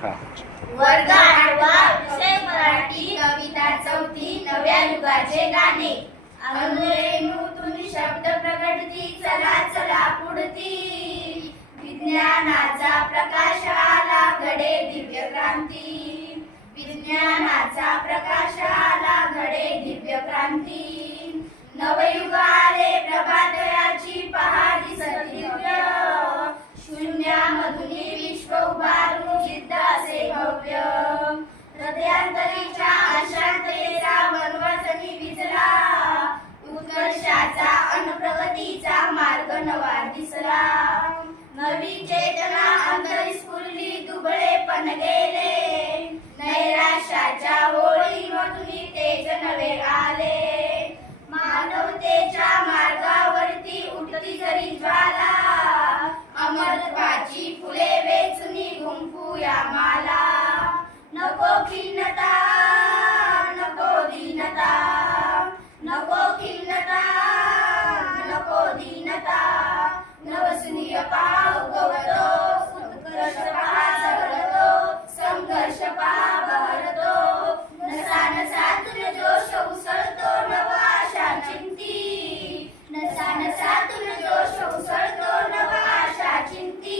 हा. वर्ग 8वा, विषय मराठी, कविता 4थी, नव्या युगाचे गाणे. अनुरेणूतून शब्द प्रकटती, चला चला पुढती. विज्ञानाचा प्रकाश आला, घडे दिव्य क्रांती. विज्ञानाचा प्रकाश आला, घडे दिव्य क्रांती. नवयुग आले, प्रभातयाची पहा दिसती दिव्य. शून्यामधून विश्व उभारून सिद्ध असे भव्य. हृदयांतरीच्या अशांततेचा वनवासनी विजला. उत्कर्षाचा अन प्रगतीचा मार्ग नवा दिसला. नवी चेतना अंतरी स्फुरली, दुबळेपण गेले. नैराश्याच्या होळीमधून तेज नवे आले. मानवतेच्या मार्गावरती उठती जरी ज्वाला. अमरत्वाची फुले वेचुनी घुंकूया माला. नको खिन्नता, नको दीनता, नको खिन्नता, नको दीनता. नवसुनीय पाव गवतो, उत्कर्ष पहा झळतो, संघर्ष पहा बहरतो. नसा नसातून जोश उसळतो, नव आशा चिंती. नसा नसातून जोश उसळतो, नव आशा चिंती.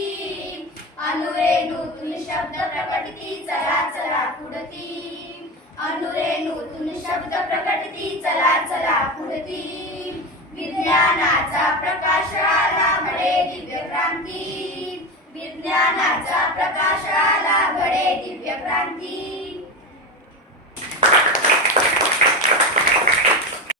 अनुरेणूतून शब्द प्रकटती, चला चला पुढती. अनुरेणूतून शब्द प्रकटती, चला चला पुढती. विज्ञानाचा प्रकाश आला, घडे दिव्य क्रांती. विज्ञानाचा प्रकाश आला, घडे दिव्य क्रांती.